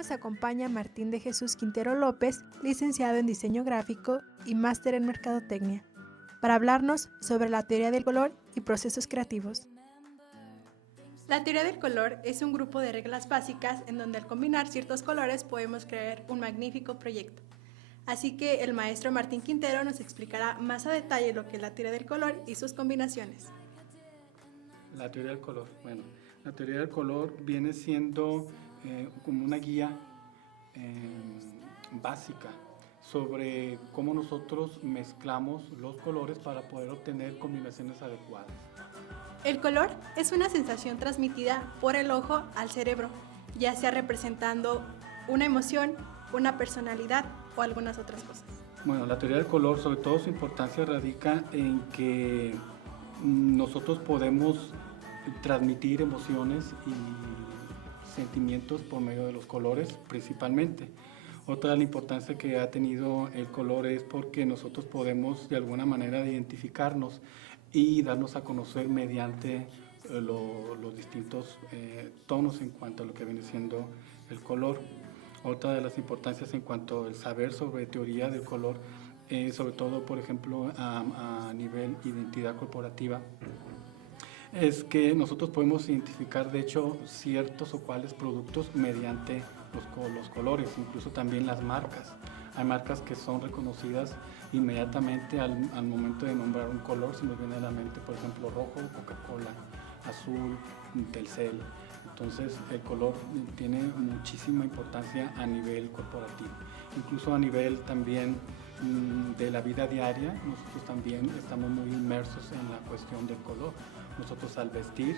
nos acompaña Martín de Jesús Quintero López, licenciado en Diseño Gráfico y máster en Mercadotecnia, para hablarnos sobre la teoría del color y procesos creativos. La teoría del color es un grupo de reglas básicas en donde al combinar ciertos colores podemos crear un magnífico proyecto. Así que el maestro Martín Quintero nos explicará más a detalle lo que es la teoría del color y sus combinaciones. La teoría del color. Bueno, la teoría del color viene siendo como una guía básica sobre cómo nosotros mezclamos los colores para poder obtener combinaciones adecuadas. El color es una sensación transmitida por el ojo al cerebro, ya sea representando una emoción, una personalidad o algunas otras cosas. Bueno, la teoría del color, sobre todo su importancia radica en que nosotros podemos transmitir emociones y sentimientos por medio de los colores principalmente. Otra de la importancia que ha tenido el color es porque nosotros podemos de alguna manera identificarnos y darnos a conocer mediante los distintos tonos en cuanto a lo que viene siendo el color. Otra de las importancias en cuanto al saber sobre teoría del color, sobre todo por ejemplo a nivel identidad corporativa, es que nosotros podemos identificar de hecho ciertos o cuales productos mediante los colores, incluso también las marcas. Hay marcas que son reconocidas inmediatamente al momento de nombrar un color, se nos viene a la mente por ejemplo rojo, Coca-Cola, azul, Telcel. Entonces el color tiene muchísima importancia a nivel corporativo, incluso a nivel también de la vida diaria. Nosotros también estamos muy inmersos en la cuestión del color. Nosotros al vestir,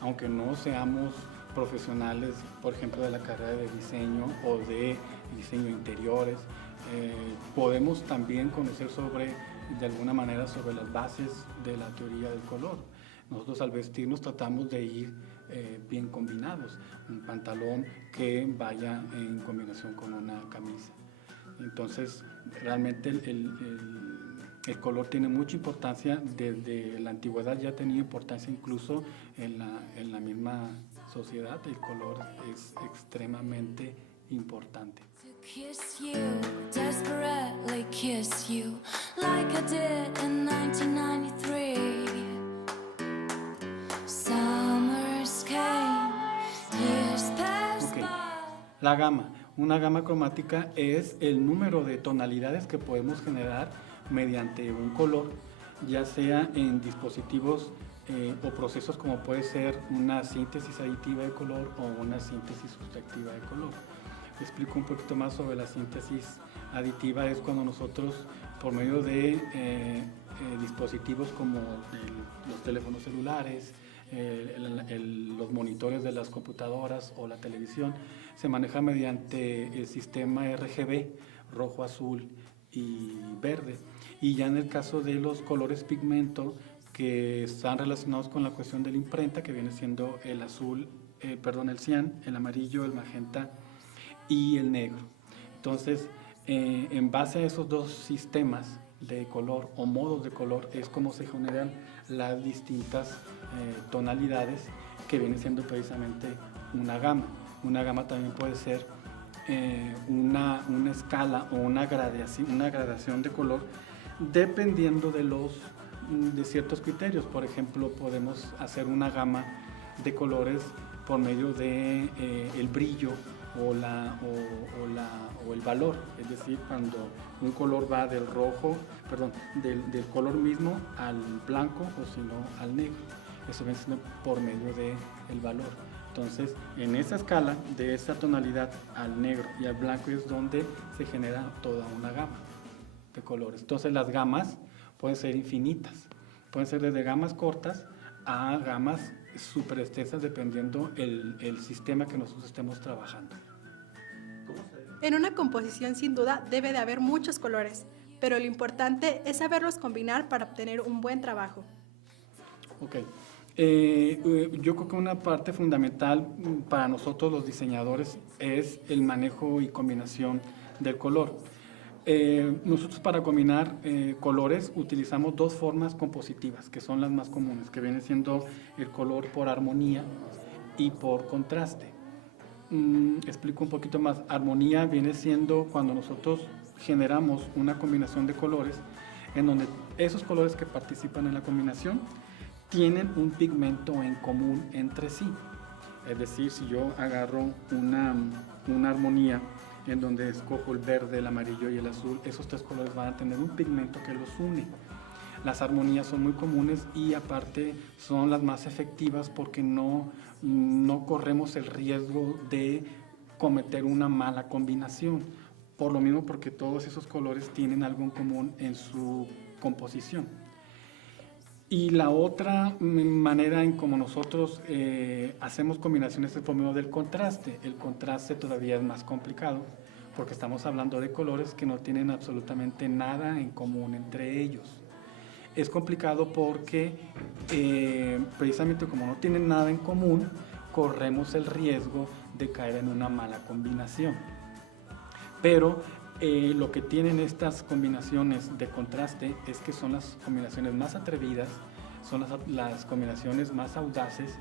aunque no seamos profesionales, por ejemplo, de la carrera de diseño o de diseño interiores, podemos también conocer de alguna manera sobre las bases de la teoría del color. Nosotros al vestirnos tratamos de ir bien combinados, un pantalón que vaya en combinación con una camisa. Entonces, realmente el color tiene mucha importancia, desde la antigüedad ya ha tenido importancia incluso en la misma sociedad. El color es extremadamente importante. Kiss you, desperately kiss you, like I did in 1993. Summers came, years passed by. La gama. Una gama cromática es el número de tonalidades que podemos generar mediante un color, ya sea en dispositivos o procesos como puede ser una síntesis aditiva de color o una síntesis sustractiva de color. Explico un poquito más sobre la síntesis aditiva. Es cuando nosotros, por medio de dispositivos como los teléfonos celulares, los monitores de las computadoras o la televisión, se maneja mediante el sistema RGB, rojo, azul y verde. Y ya en el caso de los colores pigmento, que están relacionados con la cuestión de la imprenta, que viene siendo el azul, el cian, el amarillo, el magenta y el negro. Entonces, en base a esos dos sistemas de color o modos de color es como se generan las distintas tonalidades, que viene siendo precisamente una gama. Una gama también puede ser una escala o una gradación de color dependiendo de ciertos criterios. Por ejemplo, podemos hacer una gama de colores por medio de el brillo o el valor, es decir, cuando un color va del color mismo al blanco o si no al negro. Eso viene siendo por medio del valor. Entonces, en esa escala de esa tonalidad al negro y al blanco es donde se genera toda una gama de colores. Entonces, las gamas pueden ser infinitas, pueden ser desde gamas cortas a gamas súper extensas dependiendo el sistema que nosotros estemos trabajando. En una composición sin duda debe de haber muchos colores, pero lo importante es saberlos combinar para obtener un buen trabajo. Ok. Yo creo que una parte fundamental para nosotros los diseñadores es el manejo y combinación del color. Nosotros para combinar colores utilizamos dos formas compositivas, que son las más comunes, que viene siendo el color por armonía y por contraste. explico un poquito más. Armonía viene siendo cuando nosotros generamos una combinación de colores en donde esos colores que participan en la combinación tienen un pigmento en común entre sí. Es decir, si yo agarro una armonía en donde escojo el verde, el amarillo y el azul, esos tres colores van a tener un pigmento que los une. Las armonías son muy comunes y aparte son las más efectivas porque no corremos el riesgo de cometer una mala combinación. Por lo mismo, porque todos esos colores tienen algo en común en su composición. Y la otra manera en como nosotros hacemos combinaciones es por medio del contraste. El contraste todavía es más complicado porque estamos hablando de colores que no tienen absolutamente nada en común entre ellos. Es complicado porque precisamente como no tienen nada en común, corremos el riesgo de caer en una mala combinación. Pero lo que tienen estas combinaciones de contraste es que son las combinaciones más atrevidas, son las combinaciones más audaces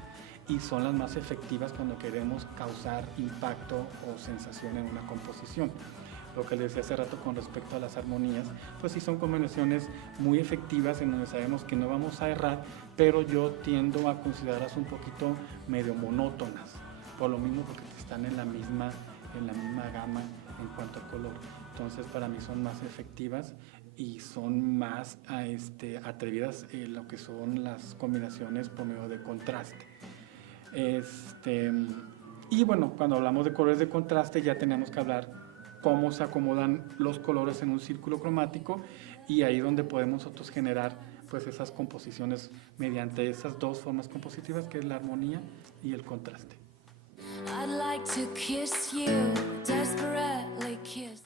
y son las más efectivas cuando queremos causar impacto o sensación en una composición. Lo que les decía hace rato con respecto a las armonías, pues sí son combinaciones muy efectivas en donde sabemos que no vamos a errar, pero yo tiendo a considerarlas un poquito medio monótonas, por lo mismo porque están en la misma gama en cuanto al color. Entonces para mí son más efectivas y son más atrevidas en lo que son las combinaciones por medio de contraste. Y bueno, cuando hablamos de colores de contraste ya tenemos que hablar cómo se acomodan los colores en un círculo cromático y ahí donde podemos nosotros generar pues esas composiciones mediante esas dos formas compositivas que es la armonía y el contraste. I'd like to kiss you, desperately kiss.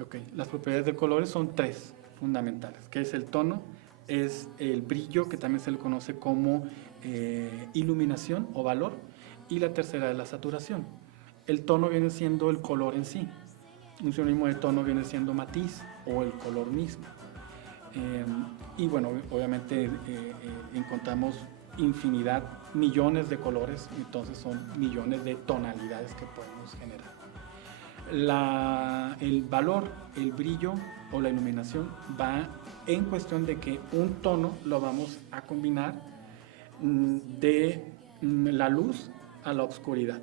Okay. Las propiedades del color son tres fundamentales, que es el tono, es el brillo, que también se le conoce como iluminación o valor, y la tercera es la saturación. El tono viene siendo el color en sí. Un sinónimo de tono viene siendo matiz o el color mismo. Y bueno, obviamente encontramos infinidad, millones de colores, entonces son millones de tonalidades que podemos generar. El valor, el brillo o la iluminación va en cuestión de que un tono lo vamos a combinar de la luz a la oscuridad.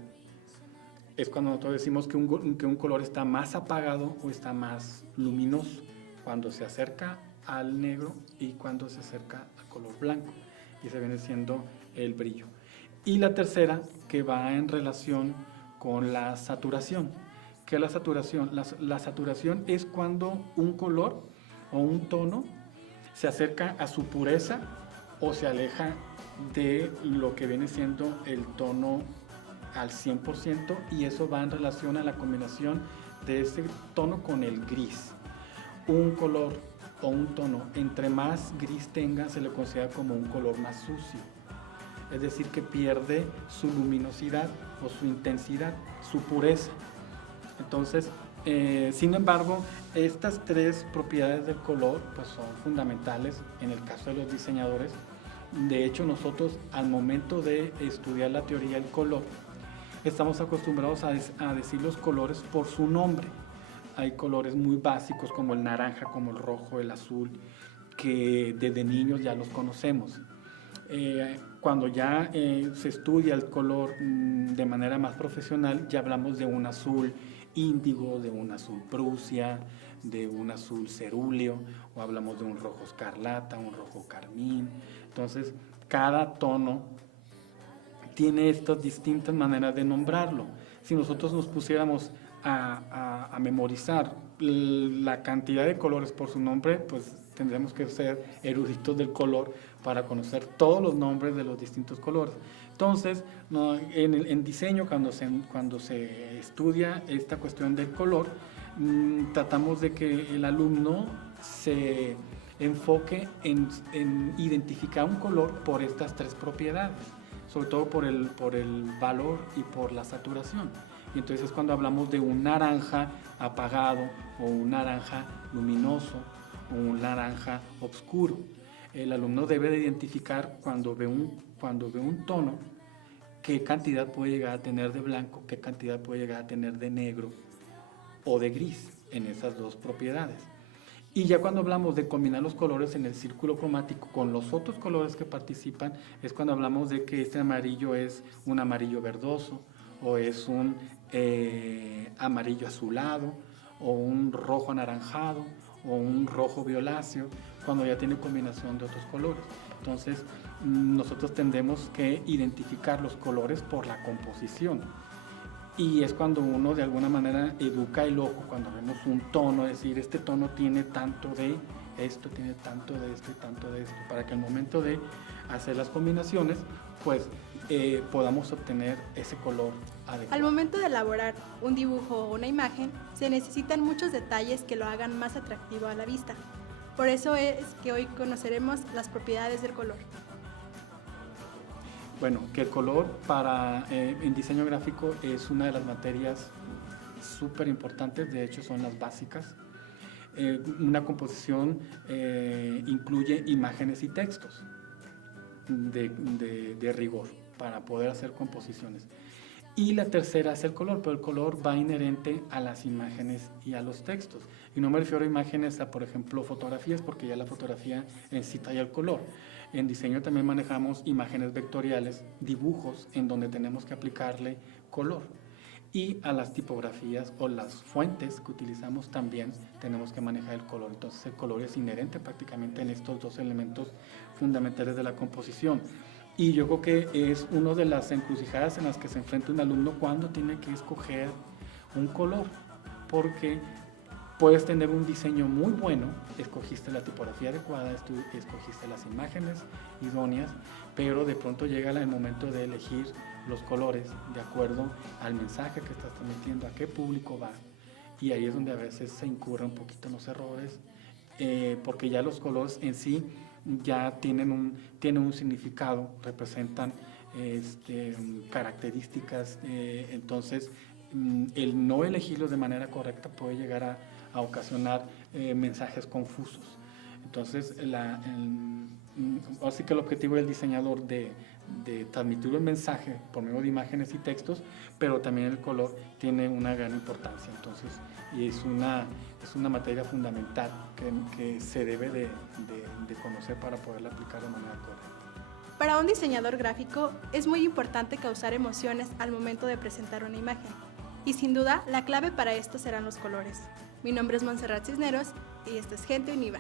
Es cuando nosotros decimos que un color está más apagado o está más luminoso, cuando se acerca al negro y cuando se acerca al color blanco, y se viene siendo el brillo. Y la tercera, que va en relación con la saturación. ¿Qué es la saturación? La saturación es cuando un color o un tono se acerca a su pureza o se aleja de lo que viene siendo el tono al 100%, y eso va en relación a la combinación de ese tono con el gris. Un color o un tono, entre más gris tenga, se le considera como un color más sucio, es decir, que pierde su luminosidad o su intensidad, su pureza. Entonces, sin embargo, estas tres propiedades del color pues, son fundamentales en el caso de los diseñadores. De hecho, nosotros al momento de estudiar la teoría del color, estamos acostumbrados a decir los colores por su nombre. Hay colores muy básicos como el naranja, como el rojo, el azul, que desde niños ya los conocemos. Cuando ya se estudia el color de manera más profesional, ya hablamos de un azul índigo, de un azul prusia, de un azul cerúleo, o hablamos de un rojo escarlata, un rojo carmín. Entonces, cada tono tiene estas distintas maneras de nombrarlo. Si nosotros nos pusiéramos a memorizar la cantidad de colores por su nombre, pues tendremos que ser eruditos del color para conocer todos los nombres de los distintos colores. Entonces, en diseño, cuando se estudia esta cuestión del color, tratamos de que el alumno se enfoque en identificar un color por estas tres propiedades, sobre todo por el valor y por la saturación. Y entonces es cuando hablamos de un naranja apagado o un naranja luminoso o un naranja oscuro. El alumno debe de identificar cuando ve un tono qué cantidad puede llegar a tener de blanco, qué cantidad puede llegar a tener de negro o de gris en esas dos propiedades. Y ya cuando hablamos de combinar los colores en el círculo cromático con los otros colores que participan, es cuando hablamos de que este amarillo es un amarillo verdoso, o es un amarillo azulado, o un rojo anaranjado, o un rojo violáceo, cuando ya tiene combinación de otros colores. Entonces, nosotros tendemos que identificar los colores por la composición. Y es cuando uno de alguna manera educa el ojo, cuando vemos un tono, es decir, este tono tiene tanto de esto, tiene tanto de esto y tanto de esto, para que al momento de hacer las combinaciones, pues podamos obtener ese color adecuado. Al momento de elaborar un dibujo o una imagen, se necesitan muchos detalles que lo hagan más atractivo a la vista. Por eso es que hoy conoceremos las propiedades del color. Bueno, que el color en diseño gráfico es una de las materias súper importantes, de hecho son las básicas. Una composición incluye imágenes y textos de rigor para poder hacer composiciones. Y la tercera es el color, pero el color va inherente a las imágenes y a los textos. Y no me refiero a imágenes a, por ejemplo, fotografías, porque ya la fotografía en sí trae el color. En diseño también manejamos imágenes vectoriales, dibujos en donde tenemos que aplicarle color. Y a las tipografías o las fuentes que utilizamos también tenemos que manejar el color. Entonces el color es inherente prácticamente en estos dos elementos fundamentales de la composición. Y yo creo que es una de las encrucijadas en las que se enfrenta un alumno cuando tiene que escoger un color, porque puedes tener un diseño muy bueno, escogiste la tipografía adecuada, escogiste las imágenes idóneas, pero de pronto llega el momento de elegir los colores de acuerdo al mensaje que estás transmitiendo, a qué público va, y ahí es donde a veces se incurre un poquito en los errores, porque ya los colores en sí ya tienen un significado, representan características, entonces el no elegirlos de manera correcta puede llegar a ocasionar mensajes confusos. Entonces, así que el objetivo del diseñador de transmitir un mensaje por medio de imágenes y textos, pero también el color tiene una gran importancia. Entonces, y es una materia fundamental que se debe de conocer para poderla aplicar de manera correcta. Para un diseñador gráfico es muy importante causar emociones al momento de presentar una imagen. Y sin duda, la clave para esto serán los colores. Mi nombre es Montserrat Cisneros y esto es Gente Univa.